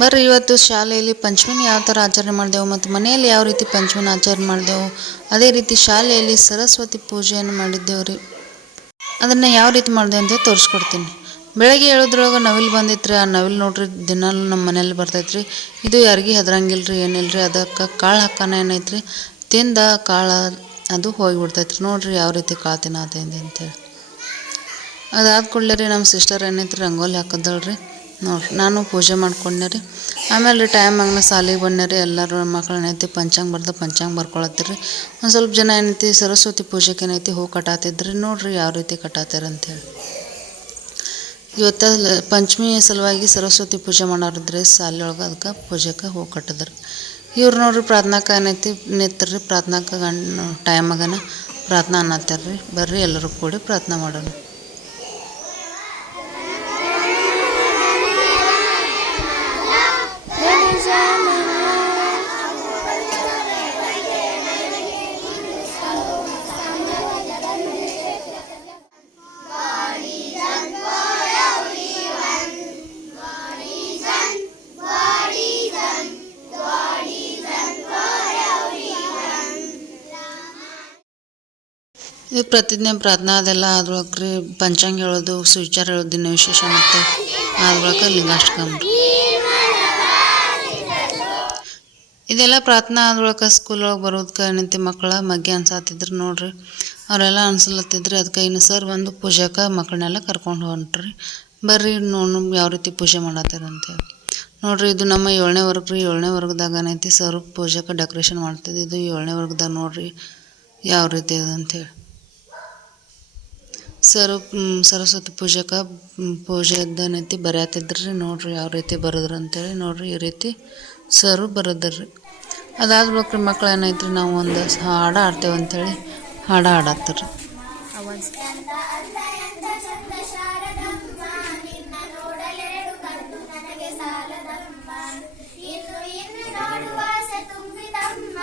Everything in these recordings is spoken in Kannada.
ಬರ್ರಿ, ಇವತ್ತು ಶಾಲೆಯಲ್ಲಿ ಪಂಚಮಿನ ಯಾವ ಥರ ಆಚರಣೆ ಮಾಡಿದೆವು ಮತ್ತು ಮನೆಯಲ್ಲಿ ಯಾವ ರೀತಿ ಪಂಚಮಿನ ಆಚರಣೆ ಮಾಡಿದೆವು? ಅದೇ ರೀತಿ ಶಾಲೆಯಲ್ಲಿ ಸರಸ್ವತಿ ಪೂಜೆಯನ್ನು ಮಾಡಿದ್ದೆವು ರೀ. ಅದನ್ನು ಯಾವ ರೀತಿ ಮಾಡಿದೆ ಅಂತ ತೋರಿಸ್ಕೊಡ್ತೀನಿ. ಬೆಳಗ್ಗೆ ಹೇಳೋದ್ರೊಳಗೆ ನವಿಲು ಬಂದಿತ್ತು ಆ ನವಿಲು ನೋಡ್ರಿ ದಿನಾಲು ನಮ್ಮ ಮನೇಲಿ ಬರ್ತೈತ್ರಿ. ಇದು ಯಾರಿಗೂ ಹೆದ್ರಂಗಿಲ್ಲ ರೀ ಏನಿಲ್ಲ ರೀ ಅದಕ್ಕೆ ಕಾಳು ಹಾಕೋಣ ಏನೈತ್ರಿ? ತಿಂದ ಕಾಳು ಅದು ಹೋಗಿಬಿಡ್ತೈತ್ರಿ. ನೋಡ್ರಿ ಯಾವ ರೀತಿ ಕಾಳು ತಿನ್ನತೈತಿ ಅಂತೇಳಿ ಅದಾದ ಕೂಡಲೇ ರೀ ನಮ್ಮ ಸಿಸ್ಟರ್ ಏನೈತ್ರಿ, ರಂಗೋಲಿ ಹಾಕಿದಳ್ರಿ ನೋಡ್ರಿ, ನಾನು ಪೂಜೆ ಮಾಡ್ಕೊಂಡೆ ರೀ. ಆಮೇಲೆ ಟೈಮ್ ಆಗನ ಸಾಲಿಗೆ ಬಂದೆ ರೀ. ಎಲ್ಲರೂ ಮಕ್ಳು ಏನೈತಿ, ಪಂಚಾಂಗ ಬರ್ದು ಪಂಚಾಂಗ ಬರ್ಕೊಳತ್ತೀರಿ ಒಂದು ಸ್ವಲ್ಪ ಜನ ಏನೈತಿ, ಸರಸ್ವತಿ ಪೂಜೆಗೆ ಏನೈತಿ ಹೂ ಕಟಾತಿದ್ರಿ ನೋಡಿರಿ ಯಾವ ರೀತಿ ಕಟ್ಟಾತಿರ ಅಂತೇಳಿ ಇವತ್ತ ಪಂಚಮಿ ಸಲುವಾಗಿ ಸರಸ್ವತಿ ಪೂಜೆ ಮಾಡಾರಿದ್ರಿ ಸಾಲಿಯೊಳಗೆ ಅದಕ್ಕೆ ಪೂಜೆಗೆ ಹೂ ಕಟ್ಟಿದ್ರಿ ಇವ್ರು ನೋಡ್ರಿ ಪ್ರಾರ್ಥನಾಕ ಏನೈತಿ, ನಿಂತ್ರಿ ಪ್ರಾರ್ಥನಾಕ ಗಂಡ, ಟೈಮ್ ಆಗನ ಪ್ರಾರ್ಥನಾ ಅನ್ನತ್ತಾರ್ರಿ ಬರ್ರಿ ಎಲ್ಲರೂ ಕೂಡಿ ಪ್ರಾರ್ಥನಾ ಮಾಡೋಣ. ಇದು ಪ್ರತಿದಿನ ಪ್ರಾರ್ಥನಾ ಅದೆಲ್ಲ ಅದ್ರೊಳಗೆ ರೀ, ಪಂಚಾಂಗ ಹೇಳೋದು, ಸುವಿಚಾರ ಹೇಳೋದು ದಿನ ವಿಶೇಷ ಮತ್ತು ಅದ್ರೊಳಗೆ ಲಿಂಗಾಷ್ಟಕಂ ಇದೆಲ್ಲ ಪ್ರಾರ್ಥನಾ ಅದ್ರೊಳಗೆ ಸ್ಕೂಲ್ ಒಳಗೆ ಬರೋದಕ್ಕೆ ನಿಂತಿ ಮಕ್ಕಳ ಮಗ್ಗೆ ಅನ್ಸಾತಿದ್ರು ನೋಡ್ರಿ. ಅವರೆಲ್ಲ ಅನ್ಸಲತ್ತಿದ್ರಿ ಅದಕ್ಕೆ ಇನ್ನು ಸರ್ ಒಂದು ಪೂಜೆಗೆ ಮಕ್ಕಳನ್ನೆಲ್ಲ ಕರ್ಕೊಂಡು ಹೊಂಟ್ರಿ. ಬರ್ರಿ ನೋಡು ಯಾವ ರೀತಿ ಪೂಜೆ ಮಾಡತ್ತಾರ ಅಂತೇಳಿ. ನೋಡ್ರಿ ಇದು ನಮ್ಮ ಏಳನೇ ವರ್ಗ ರೀ, ಏಳನೇ ವರ್ಗದಾಗ ಏನೈತಿ ಸರ್ ಪೂಜೆಗೆ ಡೆಕೋರೇಷನ್ ಮಾಡ್ತಿದ್ದು ಇದು ಏಳನೇ ವರ್ಗದಾಗ ನೋಡ್ರಿ ಯಾವ ರೀತಿ ಇದೆ ಅಂತೇಳಿ. ಸರ್ ಸರಸ್ವತಿ ಪೂಜೆಗೆ ಪೂಜೆದನೈತಿ ಬರೆಯತ್ತಿದ್ರಿ ನೋಡ್ರಿ ಯಾವ ರೀತಿ ಬರೆದ್ರು ಅಂತೇಳಿ ನೋಡ್ರಿ ಈ ರೀತಿ ಸರು ಬರೆದ್ರಿ ಅದಾದ ಬಳಿಕ ಮಕ್ಳು ಏನೈತ್ರಿ, ನಾವು ಒಂದು ಹಾಡು ಆಡ್ತೇವೆ ಅಂತೇಳಿ ಹಾಡು ಹಾಡತ್ತರಿ ಇನ್ನು ಇನ್ನು ನೋಡುವ ತುಂಬಿದಮ್ಮ.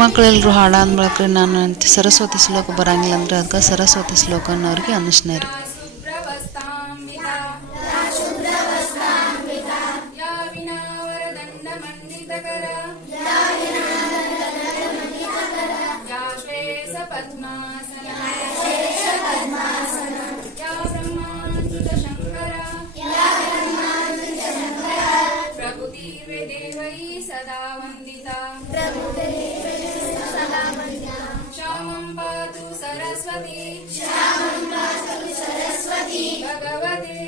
ಮಕ್ಕಳೆಲ್ಲರೂ ಹಾಡು ಅಂದ್ಬಳಕ್ರಿ ನಾನು ಸರಸ್ವತಿ ಶ್ಲೋಕ ಬರಂಗಿಲ್ಲ ಅಂದ್ರೆ ಅದಕ್ಕೆ ಸರಸ್ವತಿ ಶ್ಲೋಕನ ಅವ್ರಿಗೆ ಅನ್ನಿಸ್ನೇ ರೀ. प्रकृतिर्वेदेवैः सदा वन्दिता श्यामं पातु सरस्वती भगवते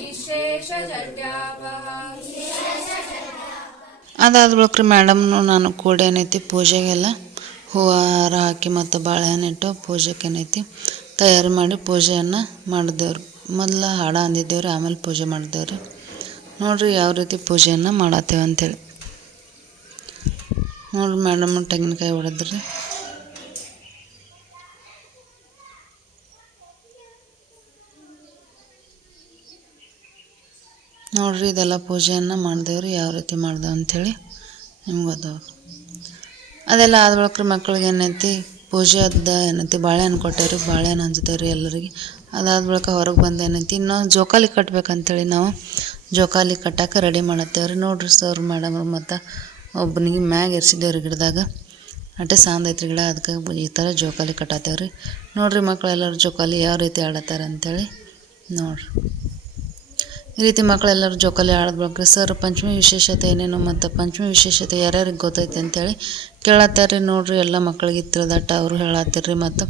निःशेषजड्यापहा ಅದಾದ ಬಳಿಕ ಮೇಡಮ್ನು ನಾನು ಕೂಡ ಏನೈತಿ ಪೂಜೆಗೆಲ್ಲ ಹೂವು ಹಾರ ಹಾಕಿ ಮತ್ತು ಬಾಳೆಹಣ್ಣು ಇಟ್ಟು ಪೂಜೆಗೆ ಏನೈತಿ ತಯಾರು ಮಾಡಿ ಪೂಜೆಯನ್ನು ಮಾಡಿದೆವ್ರಿ ಮೊದಲು ಹಾಡ ಅಂದಿದ್ದೇವ್ರಿ ಆಮೇಲೆ ಪೂಜೆ ಮಾಡಿದೇವ್ರಿ ನೋಡ್ರಿ ಯಾವ ರೀತಿ ಪೂಜೆಯನ್ನು ಮಾಡತ್ತೇವೆ ಅಂತೇಳಿ. ನೋಡ್ರಿ ಮೇಡಮ್ ತೆಂಗಿನಕಾಯಿ ಹೊಡೆದ್ರಿ. ನೋಡ್ರಿ ಇದೆಲ್ಲ ಪೂಜೆಯನ್ನು ಮಾಡಿದೇವ್ರಿ ಯಾವ ರೀತಿ ಮಾಡ್ದೇವು ಅಂಥೇಳಿ ನಿಮ್ಗೆ ಗೊತ್ತವ್ರು ಅದೆಲ್ಲ ಆದ ಬಳಿಕ ಮಕ್ಳಿಗೆ ಏನೈತಿ, ಪೂಜೆ ಅದ ಏನೈತಿ, ಬಾಳೆಹಣ್ಣು ಕೊಟ್ಟೇವ್ರಿ, ಬಾಳೆಹಣ್ಣು ಹಂಚ್ತೇವ್ರಿ ಎಲ್ಲರಿಗೆ. ಅದಾದ ಬಳಿಕ ಹೊರಗೆ ಬಂದು ಏನೈತಿ, ಇನ್ನು ಜೋಕಾಲಿ ಕಟ್ಬೇಕಂತೇಳಿ ನಾವು ಜೋಕಾಲಿ ಕಟ್ಟಕ್ಕೆ ರೆಡಿ ಮಾಡತ್ತೇವ್ರಿ ನೋಡಿರಿ ಸರ್, ಮೇಡಮ್ ಮತ್ತು ಒಬ್ಬನಿಗೆ ಮ್ಯಾಗ ಎರ್ಸಿದ್ದೇವ್ರಿ ಗಿಡದಾಗ. ಅಟ್ಟೆ ಸಾಂದ್ ಐತ್ರಿ ಗಿಡ ಅದಕ್ಕೆ ಈ ಥರ ಜೋಕಾಲಿ ಕಟ್ಟತ್ತೇವ್ರಿ ನೋಡಿರಿ ಮಕ್ಕಳೆಲ್ಲರೂ ಜೋಕಾಲಿ ಯಾವ ರೀತಿ ಆಡತ್ತಾರ ಅಂಥೇಳಿ ನೋಡ್ರಿ. ಈ ರೀತಿ ಮಕ್ಕಳೆಲ್ಲರೂ ಜೋಕಾಲಿ ಆಡೋದು ಬಳಕ್ರಿ ಸರ್ ಪಂಚಮಿ ವಿಶೇಷತೆ ಏನೇನು ಮತ್ತು ಪಂಚಮಿ ವಿಶೇಷತೆ ಯಾರ್ಯಾರಿಗೆ ಗೊತ್ತೈತೆ ಅಂತೇಳಿ ಕೇಳತ್ತಾರ್ರಿ ನೋಡ್ರಿ ಎಲ್ಲ ಮಕ್ಕಳಿಗೆ ತಿಳಿದಟ್ಟ ಅವರು ಹೇಳತ್ತೀರಿ ಮತ್ತು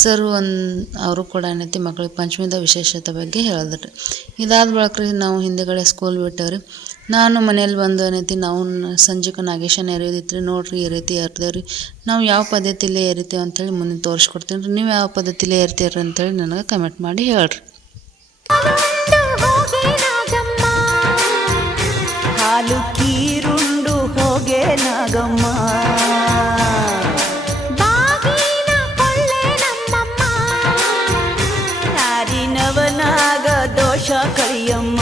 ಸರ್ ಒಂದು ಅವರು ಕೂಡ ಏನೈತಿ ಮಕ್ಕಳಿಗೆ ಪಂಚಮಿದ ವಿಶೇಷತೆ ಬಗ್ಗೆ ಹೇಳಿದ್ರಿ. ಇದಾದ ಬಳಕ್ರಿ ನಾವು ಹಿಂದೆಗಡೆ ಸ್ಕೂಲ್ ಬಿಟ್ಟವ್ರಿ. ನಾನು ಮನೇಲಿ ಬಂದು ಏನೈತಿ ನಾವು ಸಂಜೀಕ ನಾಗೇಶನ ಎರಿಯೋದಿತ್ತು ರೀ ನೋಡ್ರಿ ಈ ರೀತಿ ಎರ್ದೇವ್ರಿ ನಾವು ಯಾವ ಪದ್ಧತಿಲೇ ಏರಿತೇವೆ ಅಂತೇಳಿ ಮುಂದೆ ತೋರಿಸ್ಕೊಡ್ತೀನಿ ರೀ. ನೀವು ಯಾವ ಪದ್ಧತಿಲೇ ಏರ್ತೀರಿ ಅಂತೇಳಿ ನನಗೆ ಕಮೆಂಟ್ ಮಾಡಿ ಹೇಳ್ರಿ. ಹಾಲು ಕೀರುಂಡು ಹೋಗೆ ನಾಗಮ್ಮ ನಾರಿನವನಾಗ ದೋಷ ಕಳಿಯಮ್ಮ